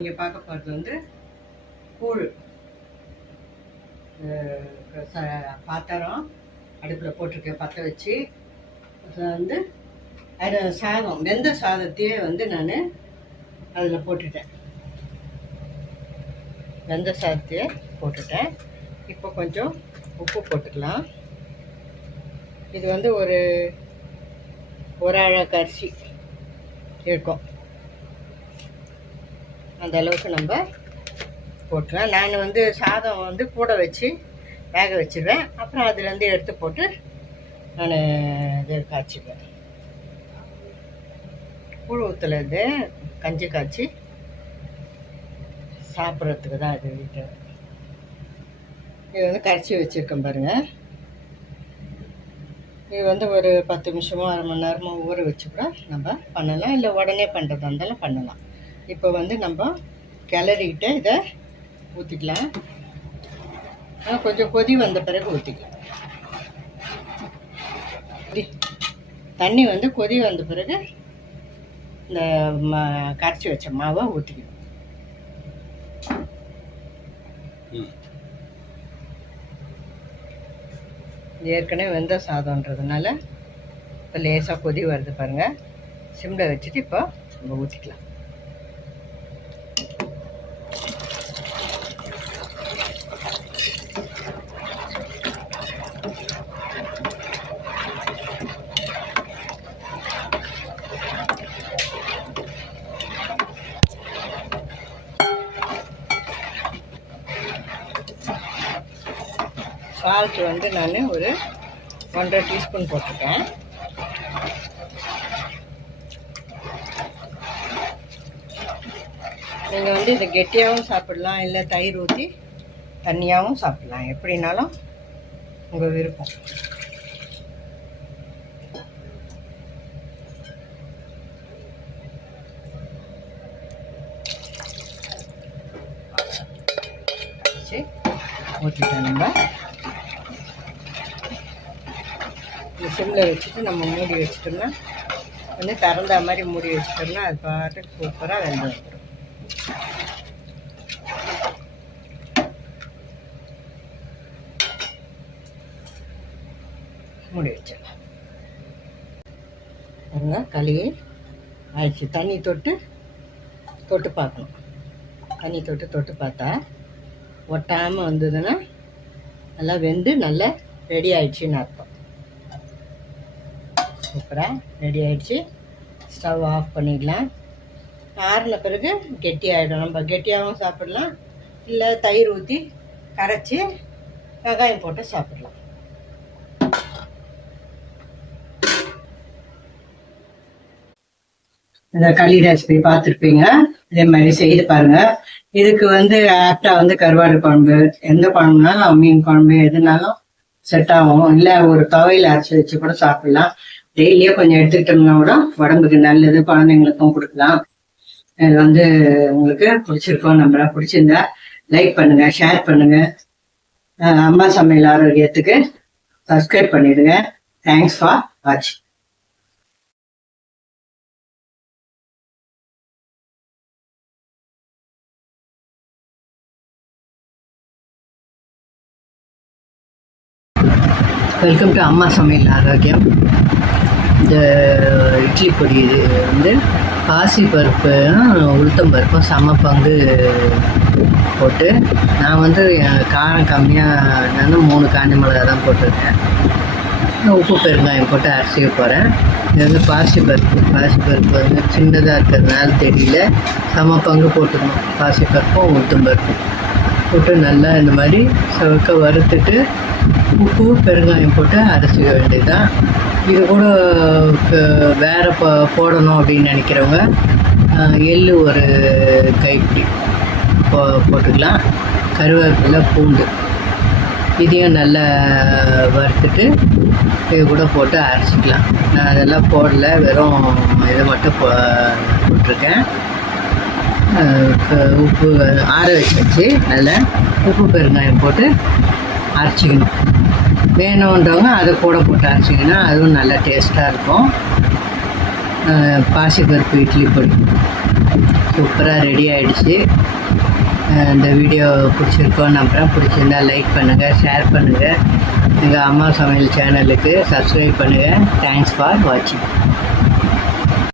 இங்கே பார்க்க போகிறது வந்து கூழ். பாத்திரம் அடுப்பில் போட்டிருக்கேன் பற்ற வச்சு. அதில் வந்து அதில் சாதம், வெந்த சாதத்தையே வந்து நான் அதில் போட்டுட்டேன். வெந்த சாதத்தையே போட்டுட்டேன். இப்போ கொஞ்சம் உப்பு போட்டுக்கலாம். இது வந்து ஒரு அழகு அரிசி இருக்கும், அந்த அளவுக்கு நம்ம போட்டுக்கலாம். நான் வந்து சாதம் வந்து கூட வச்சு வேக வச்சுருவேன். அப்புறம் அதுலேருந்து எடுத்து போட்டு நான் இது காய்ச்சிக்குவேன். கூழ் ஊற்றுறது கஞ்சி காய்ச்சி சாப்பிட்றதுக்கு தான் இது வீட்டில். இது வந்து கரைச்சி வச்சுருக்கேன் பாருங்கள். இது வந்து ஒரு 10 நிமிஷமோ அரை மணி நேரமோ ஊற வச்சு கூட நம்ம பண்ணலாம், இல்லை உடனே பண்ணுறதா இருந்தாலும் பண்ணலாம். இப்போ வந்து நம்ம கிளறிக்கிட்டு இதை ஊற்றிக்கலாம். கொஞ்சம் கொதி வந்த பிறகு ஊற்றிக்கலாம். தண்ணி வந்து கொதி வந்த பிறகு இந்த கரைச்சி வச்ச மாவை ஊற்றிக்கணும். ஏற்கனவே வெந்த சாதம்ன்றதுனால இப்போ லேசாக கொதி வருது பாருங்கள். சிம்மில் வச்சுட்டு இப்போ நம்ம ஊற்றிக்கலாம். சால்ட் வந்து நான் ஒரு 1.5 டீஸ்பூன் போட்டிருக்கேன். நீங்கள் வந்து இதை கெட்டியாகவும் சாப்பிடலாம், இல்லை தயிர் ஊற்றி தண்ணியாகவும் சாப்பிடலாம். எப்படின்னாலும் உங்கள் விருப்பம். ஊற்றிட்டேன். நம்ம சிம்மில் வச்சுட்டு நம்ம மூடி வச்சிட்டோம்னா, வந்து திறந்த மாதிரி மூடி வச்சிட்டோம்னா அது பாட்டுக்கு சூப்பராக வெந்து வந்துடும். மூடி வச்சிடலாம். பாருங்க, கழுவி ஆயிடுச்சு. தண்ணி தொட்டு பார்க்கணும். தண்ணி தொட்டு பார்த்தா ஒட்டாமல் வந்ததுன்னா நல்லா வெந்து நல்லா ரெடி ஆயிடுச்சுன்னு அர்த்தம். சூப்பராக ரெடி ஆகிடுச்சு. ஸ்டவ் ஆஃப் பண்ணிடலாம். ஆறின பிறகு கெட்டி ஆகிடும். நம்ம கெட்டியாகவும் சாப்பிடலாம், இல்லை தயிர் ஊற்றி கரைச்சி வெங்காயம் போட்டு சாப்பிடலாம். இந்த களி ரெசிபி பார்த்துருப்பீங்க. இதே மாதிரி செய்து பாருங்கள். இதுக்கு வந்து ஆப்டாக வந்து கருவாடு குழம்பு, எந்த குழம்புனாலும் மீன் குழம்பு எதுனாலும் செட் ஆகும். இல்லை ஒரு துவையில் அரைச்சி வச்சு கூட சாப்பிடலாம். டெய்லியே கொஞ்சம் எடுத்துக்கிட்டோம்னா கூட உடம்புக்கு நல்லது, குழந்தைங்களுக்கும் கொடுக்கலாம். இது வந்து உங்களுக்கு பிடிச்சிருக்கோம் நம்புறேன். பிடிச்சிருந்தா லைக் பண்ணுங்க, ஷேர் பண்ணுங்க. அம்மா சமையல் ஆரோக்கியத்துக்கு சப்ஸ்கிரைப் பண்ணிடுங்க. தேங்க்ஸ் ஃபார் வாட்சிங். வெல்கம் டு அம்மா சமையல் ஆரோக்கியம். இந்த இட்லி பொடி இது வந்து பாசி பருப்பும் உளுத்தம் பருப்பும் சம பங்கு போட்டு, நான் வந்து காரம் கம்மியாக நான் 3 காஞ்ச மிளகா தான் போட்டிருக்கேன். உப்பு பெருங்காயம் போட்டு அரைச்சிக்க போகிறேன். இது வந்து பாசி பருப்பு வந்து சின்னதாக இருக்கிறதுனால தெரியல, சம பங்கு போட்டுக்கணும். பாசி பருப்பும் உளுத்தம் பருப்பும் போட்டு நல்லா இந்த மாதிரி சவக்க வறுத்துட்டு உப்பு பெருங்காயம் போட்டு அரைச்சிக்க வேண்டியதுதான். இது கூட வேறு போடணும் அப்படின்னு நினைக்கிறவங்க எள்ளு ஒரு கைப்பிடி போட்டுக்கலாம். கருவேப்பிலை, பூண்டு இதையும் நல்லா வறுத்துட்டு இது கூட போட்டு அரைச்சிக்கலாம். நான் அதெல்லாம் போடலை, வெறும் இதை மட்டும் போட்டிருக்கேன். உப்பு ஆற வச்சு நல்லா உப்பு பெருங்காயம் போட்டு அரைச்சிக்கணும். வேணுன்றவங்க அதை கூட போட்டு அரைச்சிங்கன்னா அதுவும் நல்லா டேஸ்ட்டாக இருக்கும். பாசிப்பருப்பு இட்லி பொடி சூப்பராக ரெடி ஆகிடுச்சு. இந்த வீடியோ பிடிச்சிருக்கோன்னு நம்புகிறேன். பிடிச்சிருந்தா லைக் பண்ணுங்கள், ஷேர் பண்ணுங்கள். எங்கள் அம்மா சமையல் சேனலுக்கு சப்ஸ்கிரைப் பண்ணுங்கள். தேங்க்ஸ் ஃபார் வாட்சிங்.